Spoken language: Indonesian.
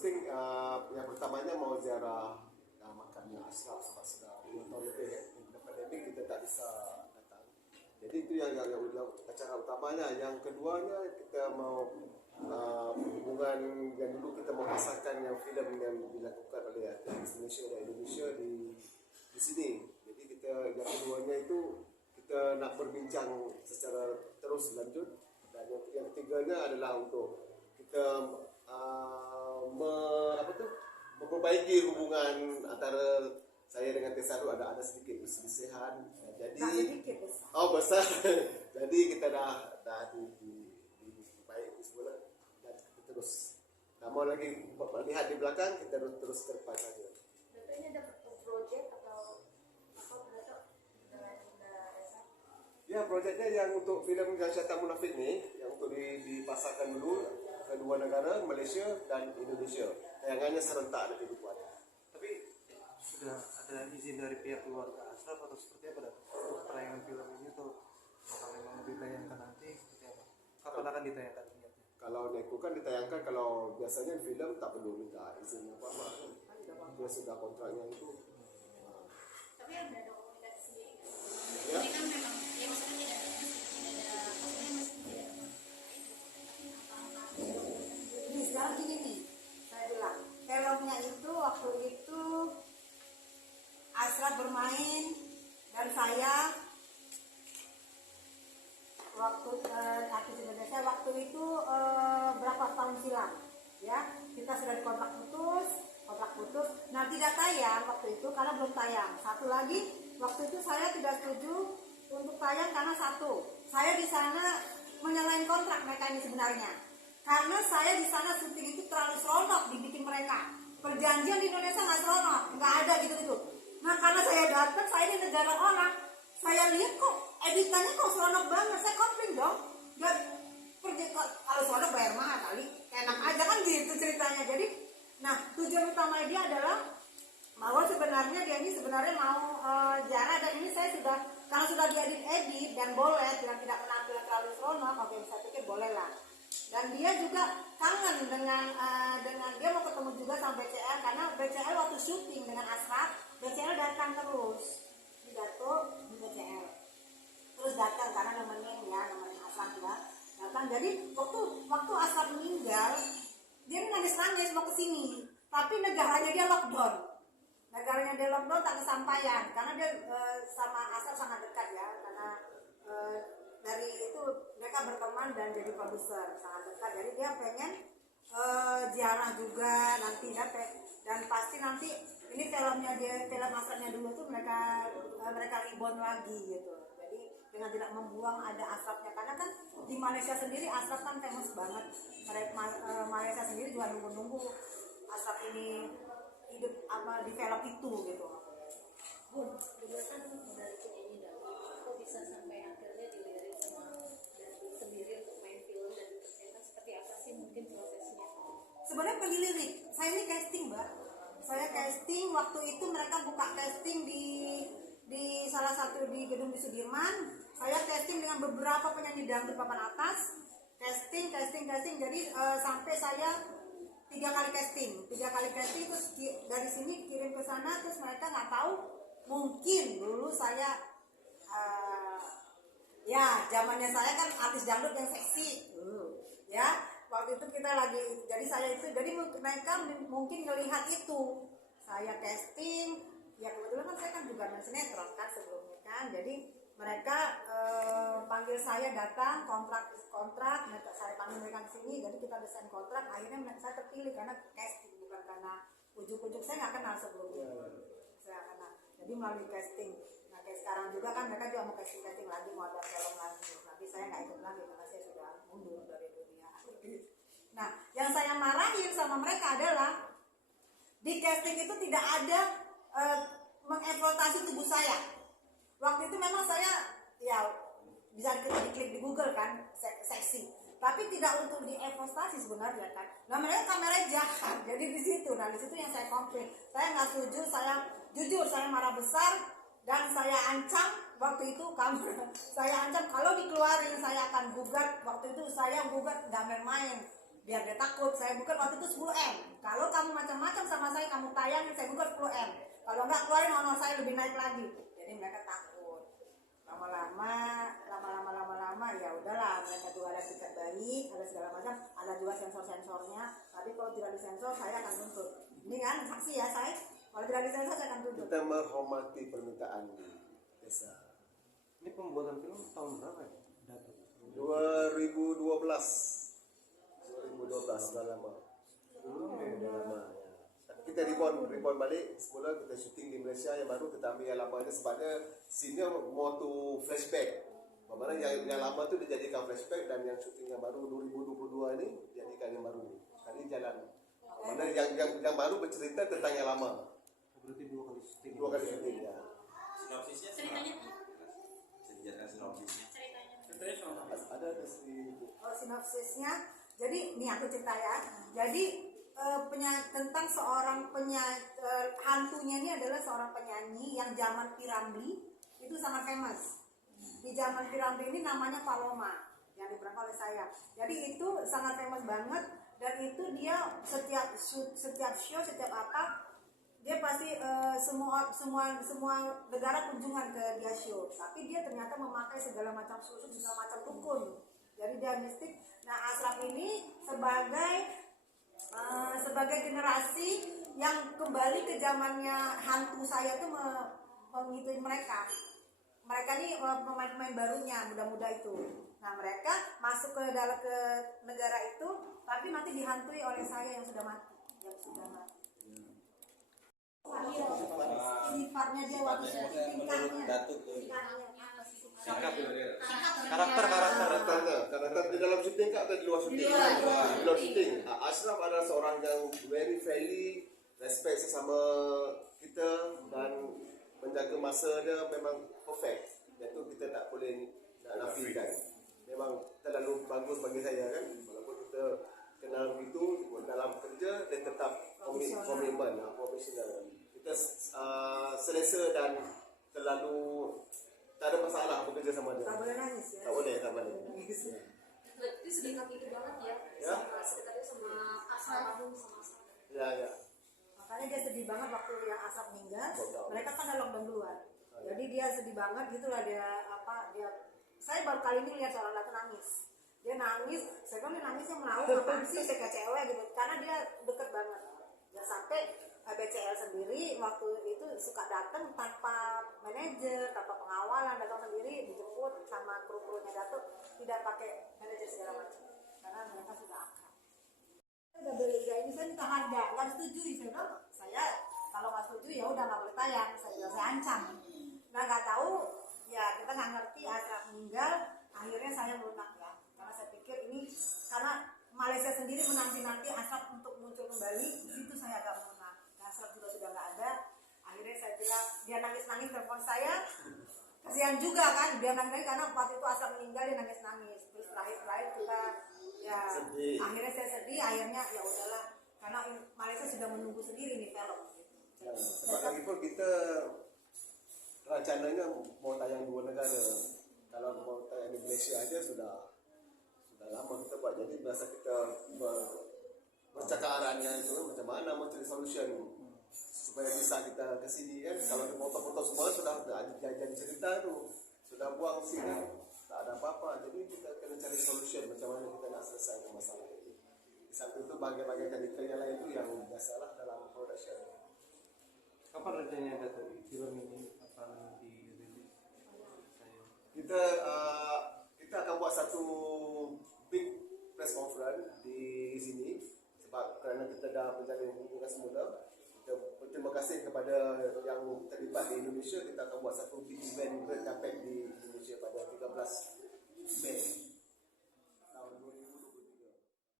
posting yang pertamanya mau ziarah makamnya Ashraf sebab sudah 2 tahun lebih ya. Pandemik kita tak bisa datang. Jadi itu yang acara utamanya. Yang keduanya kita mau hubungan yang dulu kita mau pasarkan yang filem yang dilakukan oleh artis Malaysia dan Indonesia di sini. Jadi kita yang keduanya itu kita nak berbincang secara terus lanjut, dan yang ketiganya adalah untuk kita memperbaiki hubungan antara saya dengan Tesaru. Ada sedikit perselisihan. Jadi besar. Jadi kita dah diperbaiki semula dan kita terus. Mau lagi lihat di belakang, kita terus ke depan saja. Bapak ini ada project atau apa dengan Esa? Ya, proyeknya yang untuk filem Gasyata Munafik ni, yang untuk dipasarkan dulu ke 2 negara, Malaysia dan Indonesia. Tayangannya serentak nanti dibuat. Tapi sudah ada izin dari pihak keluarga Ashraf atau seperti apa Datuk? Untuk penayangan film ini atau apakah memang ditayangkan nanti seperti apa? Kapan akan ditayangkan niatnya? Kalau Neko kan ditayangkan, kalau biasanya film tak perlu minta izin apa-apa. Dia sudah kontraknya itu. Tapi ada komunikasi sendiri kan? Ya. Ini kan memang ya maksudnya tidak ada maksudnya masih tidak ada Jadi sekarang gini nih, saya bilang filmnya itu waktu itu Ashraf bermain dan saya waktu artis Indonesia waktu itu berapa tahun silam ya, kita sudah dikontrak putus. Nah tidak tayang waktu itu karena belum tayang. Satu lagi, waktu itu saya tidak setuju untuk tayang karena satu, saya di sana menyalahin kontrak mereka ini sebenarnya. Karena saya di sana syuting itu terlalu seronok dibikin mereka. Perjanjian di Indonesia nggak seronok, nggak ada gitu. Nah karena saya datang, saya di negara orang, saya lihat kok editannya kok seronok banget, saya komplain dong. Dan kalau seronok bayar mahal kali, enak aja kan gitu ceritanya. Jadi, nah tujuan utama dia adalah bahwa sebenarnya dia ini sebenarnya mau ziarah, dan ini saya sudah, kalau sudah diedit dan boleh, yang tidak penampilan terlalu seronok, oke saya pikir boleh lah. Dan dia juga kangen dengan dia mau ketemu juga sama BCL, karena BCL waktu syuting dengan Ashraf, BCL datang terus di Dato di BCL, terus datang karena nemenin Ashraf ya datang. Jadi waktu Ashraf meninggal, dia nangis mau kesini, tapi negaranya dia lockdown. Tak kesampaian karena dia sama Ashraf sangat dekat ya, karena dari itu mereka berteman dan jadi produser sangat dekat. Jadi dia pengen ziarah juga nanti dan pasti nanti ini film Ashrafnya dulu tuh mereka rebound lagi gitu. Jadi dengan tidak membuang ada Ashrafnya, karena kan di Malaysia sendiri Ashraf kan famous banget. Malaysia sendiri juga nunggu Ashraf ini hidup di film itu gitu. Beliau kan dari penyanyi dangdut, kok bisa sampai akhirnya dilirik sama dangdut sendiri untuk main film dan dipercayakan, seperti apa sih mungkin prosesnya? Sebenarnya penyelidik, saya ini casting mbak. Saya casting waktu itu, mereka buka casting di salah satu di gedung di Sudirman. Saya casting dengan beberapa penyanyi dangdut papan atas, casting. Jadi sampai saya 3 kali casting terus dari sini kirim ke sana, terus mereka nggak tahu, mungkin dulu saya ya zamannya saya kan artis dangdut yang seksi ya, waktu itu kita lagi, jadi mereka mungkin melihat itu saya casting ya, kebetulan kan saya kan juga main sinetron kan sebelumnya kan, jadi mereka panggil saya datang, kontrak saya panggil mereka ke sini, jadi kita desain kontrak, akhirnya saya terpilih karena casting, bukan karena ujuk-ujuk, saya nggak kenal sebelumnya. Saya kenal, jadi melalui casting. Nah kayak sekarang juga kan mereka juga mau casting lagi, mau ada film lagi, tapi saya nggak ikut lagi karena saya sudah mundur dari dunia. Nah yang saya marahin sama mereka adalah di casting itu tidak ada mengeksploitasi tubuh saya. Waktu itu memang saya ya bisa kita diklik di Google kan, seksi, tapi tidak untuk dieksploitasi sebenarnya kan. Nah mereka kamera jahat, jadi di situ yang saya komplain. Saya nggak setuju, jujur saya marah besar dan saya ancam waktu itu saya ancam kalau dikeluarin saya akan gugat. Waktu itu saya gugat, nggak main-main biar dia takut. Saya buka waktu itu 10M. Kalau kamu macam-macam sama saya, kamu tayangin, saya buka 10M. Kalau enggak, keluarin honor saya lebih naik lagi. Jadi mereka takut. Lama-lama ya udahlah, mereka juga ada tiket baik, ada segala macam, ada juga sensor-sensornya. Tapi kalau tidak disensor, saya akan tuntut. Ini kan saksi ya saya. Kalau tidak disensor, saya akan tuntut. Kita menghormati permintaan di desa. Ini pembuatan film tahun berapa ya? 2012 sudah lama. Belum ya. Sudah lama ya. Tapi kita reborn balik. Semula kita syuting di Malaysia, yang baru kita ambil yang lama ni sebabnya sini mau tu flashback. Mana yang lama tu dijadikan flashback dan yang syuting yang baru 2022 ni dijadikan yang baru. Kali jalan. Mana yang baru bercerita tentang yang lama. Berarti 2 kali syuting. 2 kali syuting ya. Sinopsisnya Ceritanya bisa dijelaskan sinopsisnya. ceritanya Ada di Sinopsisnya, jadi ini aku cerita ya. Jadi tentang seorang hantunya ini adalah seorang penyanyi yang zaman Piramli itu sangat famous. Di zaman Piramli ini namanya Paloma yang diperankan oleh saya. Jadi itu sangat famous banget, dan itu dia setiap show, setiap apa, dia pasti semua negara kunjungan ke dia show. Tapi dia ternyata memakai segala macam susu, segala macam dukun. Jadi dia mistik. Nah, Ashraf ini sebagai generasi yang kembali ke zamannya hantu saya tuh mengikuti mereka. Mereka ini pemain-pemain barunya, muda-muda itu. Nah, mereka masuk ke negara itu, tapi nanti dihantui oleh saya yang sudah mati. Sifatnya dia waktu tingkatnya. Sikap karakter karakter di dalam syuting atau di luar syuting? Di luar syuting. Ashraf adalah seorang yang very friendly, respect sesama kita dan menjaga masa dia memang perfect. Itu kita tak boleh nak nafikan. Memang terlalu bagus bagi saya kan. Walaupun kita kenal begitu, dalam kerja dia tetap komitmen, profesional. Kita selesa dan terlalu tak ada masalah bekerja sama dia. Tak boleh nangis ya. Tak boleh. itu sedekat itu banget ya, Ya. sama sedekat itu sama Ashraf sama Ya. Makanya dia sedih banget waktu yang Asap meninggal. Lockdown. Mereka kan ada lockdown duluan. Jadi dia sedih banget gitulah, dia saya baru kali ini lihat seorang laki nangis. Dia nangis, saya kan nangisnya menahu apaan sih, saya kayak cewek gitu. Karena dia deket banget. Dan sampai BCL sendiri waktu itu suka datang tanpa manajer, tanpa pengawalan, datang sendiri, dijemput sama kru-krunya Datuk, tidak pakai manajer segala macam. Karena mereka sudah akrab. Udah beli ini, saya minta harga, nggak setuju. Saya bilang, saya kalau nggak setuju ya udah nggak boleh tayang. Saya ancam. Nah, nggak tahu ya, kita nggak ngerti. Ashraf meninggal, akhirnya saya melunak ya, karena saya pikir ini karena Malaysia sendiri menanti Ashraf untuk muncul kembali. Di situ saya agak melunak. Ashraf juga sudah nggak ada. Akhirnya saya bilang, dia nangis telepon saya. Kasihan juga kan, dia nangis karena waktu itu Ashraf meninggal, dia nangis. Terus terakhir kita ya Sedih. akhirnya saya sedih. Akhirnya ya udahlah, karena Malaysia sudah menunggu sendiri nih film. Ya, sebab lagi pun kita rencananya mau tayang 2 negara. Kalau mau tayang di Malaysia aja sudah lama kita buat. Jadi biasa kita bercakarannya itu macam mana mau cari solution supaya bisa kita ke sini kan. Kalau dipotong-potong semua sudah jadi cerita tu, sudah buang sini tak ada apa-apa. Jadi kita kena cari solution macam mana kita nak selesaikan masalah itu. Di samping itu bagian-bagian teknikal yang lain itu yang biasalah dalam production. Kapan rencananya ada film ini akan dirilis? Kita akan buat satu big press conference di sini sebab kerana kita dah menjalin hubungan semula. Kita berterima kasih kepada yang terlibat di Indonesia. Kita akan buat satu big event red carpet di Indonesia pada 13 Mei.